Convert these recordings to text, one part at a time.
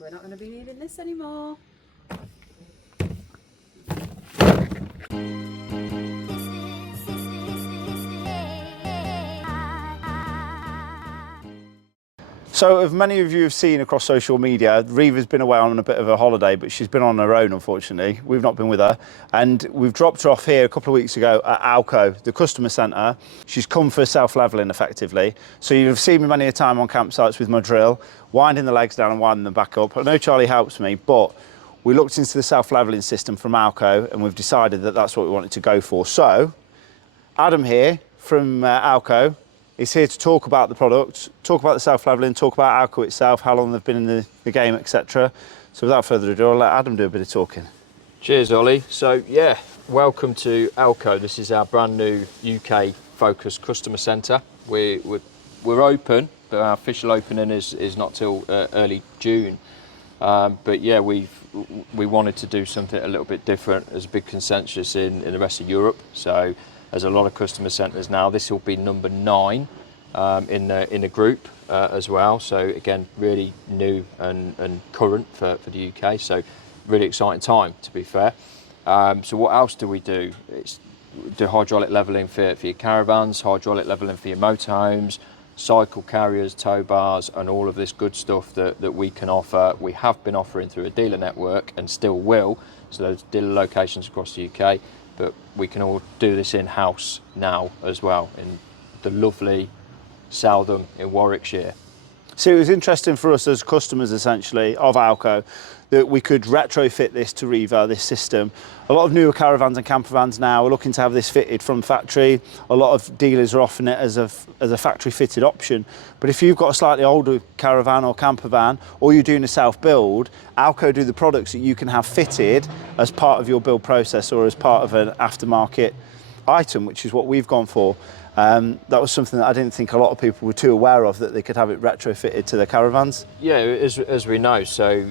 we're not going to be needing this anymore. So, as many of you have seen across social media, Riva's been away on a bit of a holiday, but she's been on her own, unfortunately. We've not been with her. And we've dropped her off here a couple of weeks ago at Alko, the customer centre. She's come for self-levelling, effectively. So you've seen me many a time on campsites with my drill, winding the legs down and winding them back up. I know Charlie helps me, but we looked into the self-levelling system from Alko, and we've decided that that's what we wanted to go for. So, Adam here from Alko, he's here to talk about the product, talk about the self-levelling, talk about Alko itself, how long they've been in the game, etc. So without further ado, I'll let Adam do a bit of talking. Cheers, Ollie. So yeah, welcome to Alko. This is our brand new UK focused customer centre. We're open, but our official opening is not till early June. But yeah, we wanted to do something a little bit different. There's a big consensus in the rest of Europe. So there's a lot of customer centres now. This will be number 9 in the group as well. So again, really new and current for the UK. So really exciting time, to be fair. So what else do we do? It's do hydraulic levelling for your caravans, hydraulic levelling for your motorhomes, cycle carriers, tow bars, and all of this good stuff that we can offer. We have been offering through a dealer network and still will. So those dealer locations across the UK. But we can all do this in-house now as well in the lovely Southam in Warwickshire. So it was interesting for us as customers, essentially, of Alko, that we could retrofit this to Riva, this system. A lot of newer caravans and campervans now are looking to have this fitted from factory. A lot of dealers are offering it as a factory fitted option. But if you've got a slightly older caravan or campervan, or you're doing a self-build, Alko do the products that you can have fitted as part of your build process or as part of an aftermarket item, which is what we've gone for. That was something that I didn't think a lot of people were too aware of, that they could have it retrofitted to their caravans. Yeah, as we know, so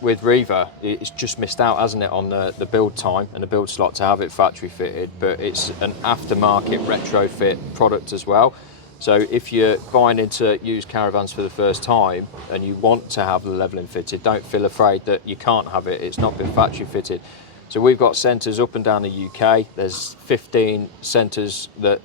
with Riva, it's just missed out, hasn't it, on the build time and the build slot to have it factory fitted, but it's an aftermarket retrofit product as well. So if you're buying into used caravans for the first time and you want to have the levelling fitted, don't feel afraid that you can't have it. It's not been factory fitted. So we've got centres up and down the UK. There's 15 centres that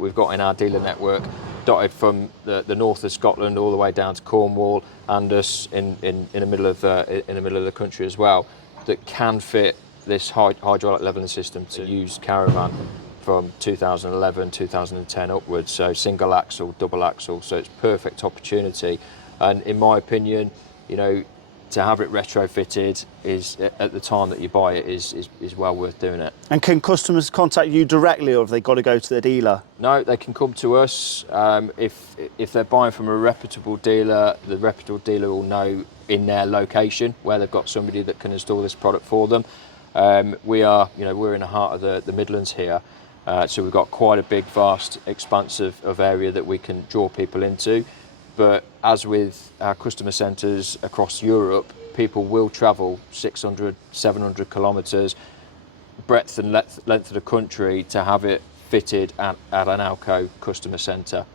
we've got in our dealer network, dotted from the north of Scotland all the way down to Cornwall, and us in the middle of the country as well, that can fit this hydraulic levelling system to use caravan from 2011, 2010 upwards. So single axle, double axle. So it's perfect opportunity. And in my opinion, you know, to have it retrofitted is, at the time that you buy it, is well worth doing it. And can customers contact you directly, or have they got to go to their dealer? No, they can come to us. If they're buying from a reputable dealer, the reputable dealer will know in their location where they've got somebody that can install this product for them. We're in the heart of the Midlands here, so we've got quite a big, vast expanse of area that we can draw people into. But as with our customer centres across Europe, people will travel 600, 700 kilometres, breadth and length of the country, to have it fitted at an Alko customer centre.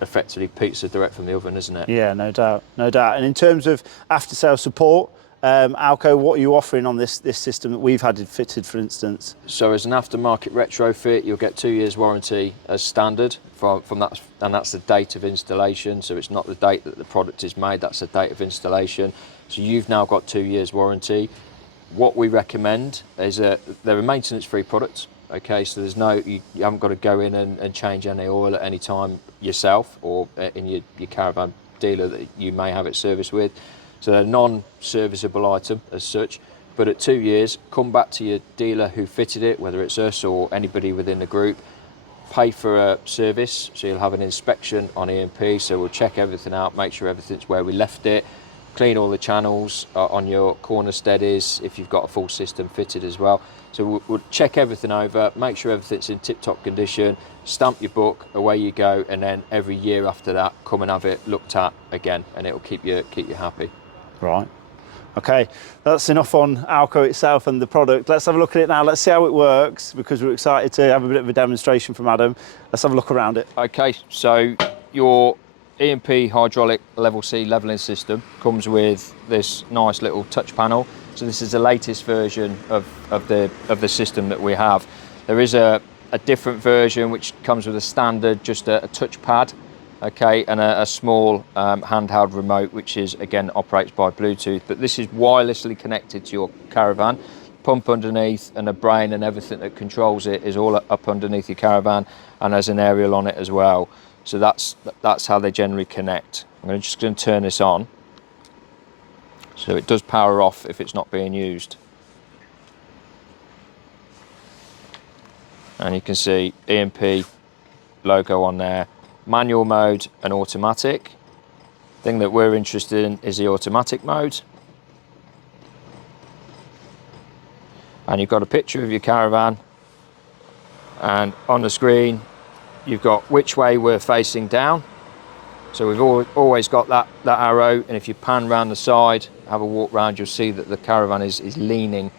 Effectively pizza direct from the oven, isn't it? Yeah, no doubt, no doubt. And in terms of after-sales support, Alko, what are you offering on this system that we've had it fitted, for instance? So as an aftermarket retrofit, you'll get 2 years warranty as standard from that, and that's the date of installation. So it's not the date that the product is made, that's the date of installation. So you've now got 2 years warranty. What we recommend is they're a maintenance-free product. Okay, so there's you haven't got to go in and change any oil at any time yourself, or in your caravan dealer that you may have it serviced with. So they're a non-serviceable item as such, but at 2 years, come back to your dealer who fitted it, whether it's us or anybody within the group, pay for a service, so you'll have an inspection on E&P, so we'll check everything out, make sure everything's where we left it, clean all the channels on your corner steadies if you've got a full system fitted as well. So we'll check everything over, make sure everything's in tip-top condition, stamp your book, away you go, and then every year after that, come and have it looked at again, and it'll keep you happy. Right. Okay, that's enough on Alko itself and the product. Let's have a look at it now. Let's see how it works, because we're excited to have a bit of a demonstration from Adam. Let's have a look around it. Okay, so your EMP hydraulic level C leveling system comes with this nice little touch panel. So this is the latest version of the system that we have. There is a different version which comes with a standard, just a touchpad, okay, and a small handheld remote, which is again operates by Bluetooth. But this is wirelessly connected to your Caravan. Pump underneath and a brain and everything that controls it is all up underneath your Caravan, and there's an aerial on it as well. So that's how they generally connect. I'm just going to turn this on. So it does power off if it's not being used. And you can see EMP logo on there. Manual mode and automatic. Thing that we're interested in is the automatic mode. And you've got a picture of your Caravan, and on the screen you've got which way we're facing down. So we've always got that arrow, and if you pan round the side, have a walk round, you'll see that the Caravan is leaning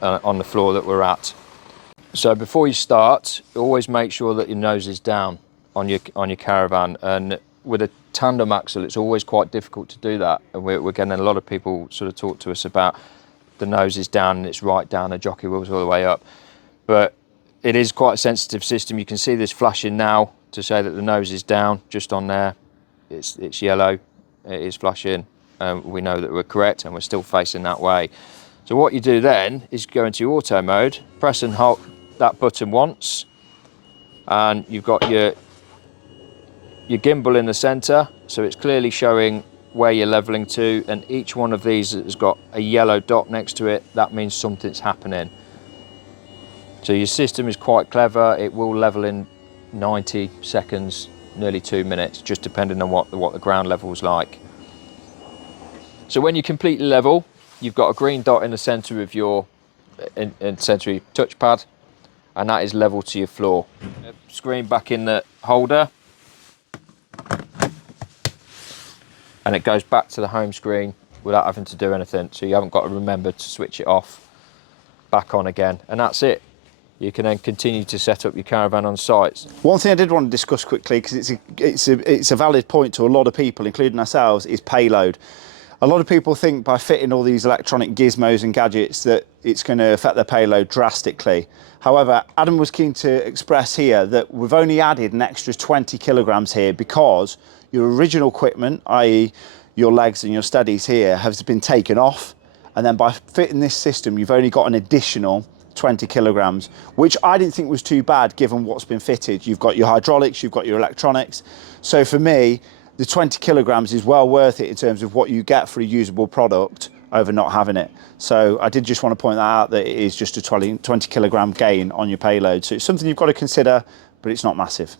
on the floor that we're at. So before you start, always make sure that your nose is down on your Caravan, and with a tandem axle it's always quite difficult to do that, and we're getting a lot of people sort of talk to us about the nose is down and it's right down, the jockey wheels all the way up. But it is quite a sensitive system. You can see this flashing now to say that the nose is down, just on there. It's yellow, it is flashing. We know that we're correct and we're still facing that way. So what you do then is go into your auto mode, press and hold that button once, and you've got your gimbal in the center, so it's clearly showing where you're leveling to, and each one of these has got a yellow dot next to it. That means something's happening. So your system is quite clever. It will level in 90 seconds, nearly 2 minutes, just depending on what the ground level is like. So when you're completely level, you've got a green dot in the center of your touchpad, and that is level to your floor. Screen back in the holder, and it goes back to the home screen without having to do anything. So you haven't got to remember to switch it off, back on again, and that's it. You can then continue to set up your Caravan on site. One thing I did want to discuss quickly, because it's a valid point to a lot of people, including ourselves, is payload. A lot of people think by fitting all these electronic gizmos and gadgets that it's going to affect their payload drastically. However, Adam was keen to express here that we've only added an extra 20 kilograms here because your original equipment, i.e. your legs and your steadies here, has been taken off. And then by fitting this system, you've only got an additional 20 kilograms, which I didn't think was too bad given what's been fitted. You've got your hydraulics, you've got your electronics. So for me, the 20 kilograms is well worth it in terms of what you get for a usable product over not having it. So I did just want to point that out, that it is just a 20 kilogram gain on your payload. So it's something you've got to consider, but it's not massive.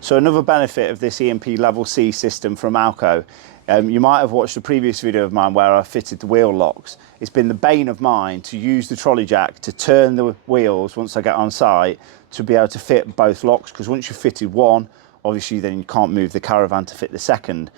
So another benefit of this EMP Level C system from Alko, you might have watched a previous video of mine where I fitted the wheel locks. It's been the bane of mine to use the trolley jack to turn the wheels once I get on site to be able to fit both locks, because once you've fitted one, obviously then you can't move the Caravan to fit the second.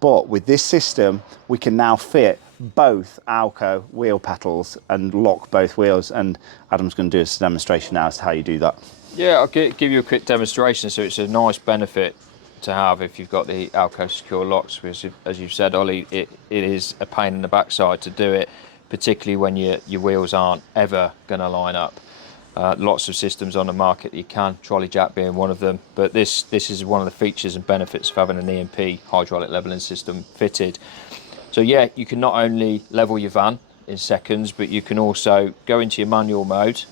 But with this system, we can now fit both Alko wheel pedals and lock both wheels, and Adam's going to do a demonstration now as to how you do that. Yeah, I'll give you a quick demonstration. So it's a nice benefit to have if you've got the Alko secure locks, because as you've said, Ollie, it is a pain in the backside to do it, particularly when your wheels aren't ever going to line up. Lots of systems on the market that you can, trolley jack being one of them, but this is one of the features and benefits of having an EMP hydraulic leveling system fitted. So yeah, you can not only level your van in seconds, but you can also go into your manual mode,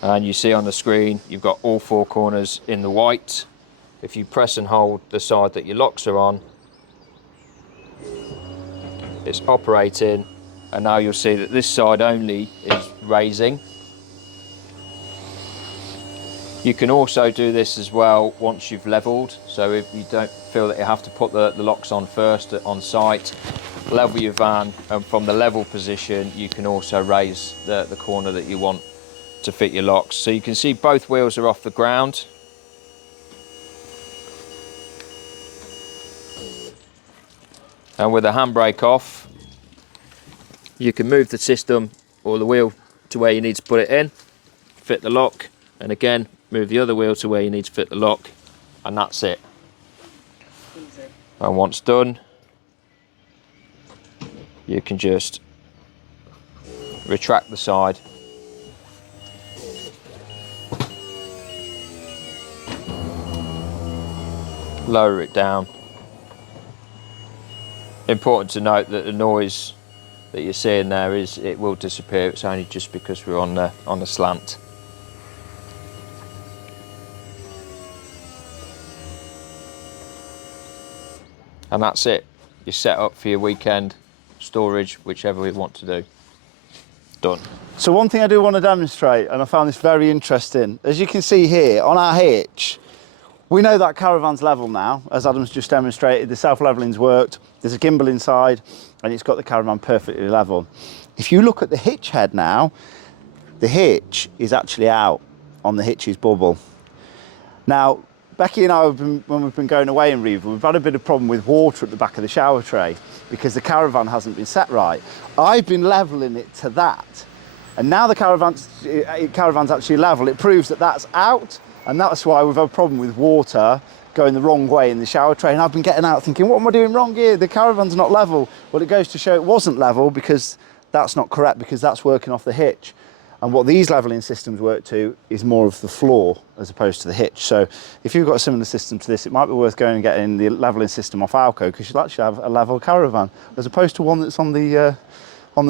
and you see on the screen you've got all four corners in the white. If you press and hold the side that your locks are on, it's operating, and now you'll see that this side only is raising. You can also do this as well once you've leveled, so if you don't feel that you have to put the locks on first on site, level your van, and from the level position you can also raise the corner that you want to fit your locks. So you can see both wheels are off the ground. And with the handbrake off, you can move the system or the wheel to where you need to put it in, fit the lock, and again move the other wheel to where you need to fit the lock, and that's it. Easy. And once done, you can just retract the side. Lower it down. Important to note that the noise that you're seeing there it will disappear. It's only just because we're on the slant. And that's it. You're set up for your weekend storage, whichever we want to do. Done. So one thing I do want to demonstrate, and I found this very interesting, as you can see here on our hitch, we know that Caravan's level now, as Adam's just demonstrated. The self-leveling's worked, there's a gimbal inside, and it's got the Caravan perfectly level. If you look at the hitch head now, the hitch is actually out on the hitch's bubble. Now, Becky and I, when we've been going away in Riva, we've had a bit of problem with water at the back of the shower tray because the Caravan hasn't been set right. I've been levelling it to that, and now the Caravan's actually level. It proves that that's out, and that's why we've had a problem with water going the wrong way in the shower tray. And I've been getting out thinking, what am I doing wrong here? The Caravan's not level. Well, it goes to show it wasn't level, because that's not correct, because that's working off the hitch. And what these levelling systems work to is more of the floor as opposed to the hitch. So if you've got a similar system to this, it might be worth going and getting the levelling system off Alko, because you'll actually have a level Caravan as opposed to one that's on the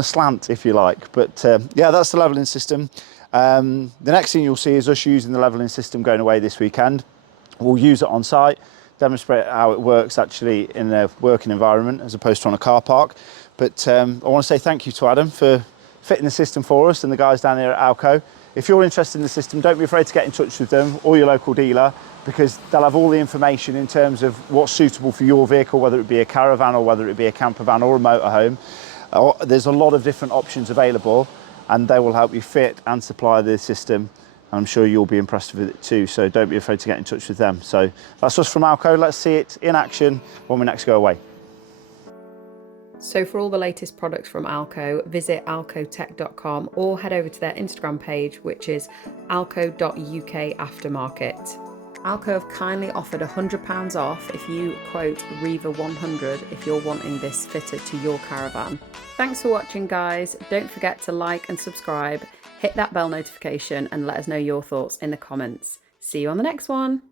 slant, if you like. But yeah, that's the levelling system. The next thing you'll see is us using the levelling system going away this weekend. We'll use it on site, demonstrate how it works actually in a working environment as opposed to on a car park. But I want to say thank you to Adam for fitting the system for us and the guys down here at Alko. If you're interested in the system, don't be afraid to get in touch with them or your local dealer, because they'll have all the information in terms of what's suitable for your vehicle, whether it be a caravan or whether it be a camper van or a motorhome. There's a lot of different options available, and they will help you fit and supply the system. I'm sure you'll be impressed with it too, so don't be afraid to get in touch with them. So that's us from Alko. Let's see it in action when we next go away. So for all the latest products from Alko, visit alkotech.com or head over to their Instagram page, which is alko.uk aftermarket. Alko have kindly offered £100 off if you quote Riva 100 if you're wanting this fitted to your caravan. Thanks for watching, guys. Don't forget to like and subscribe, hit that bell notification, and let us know your thoughts in the comments. See you on the next one.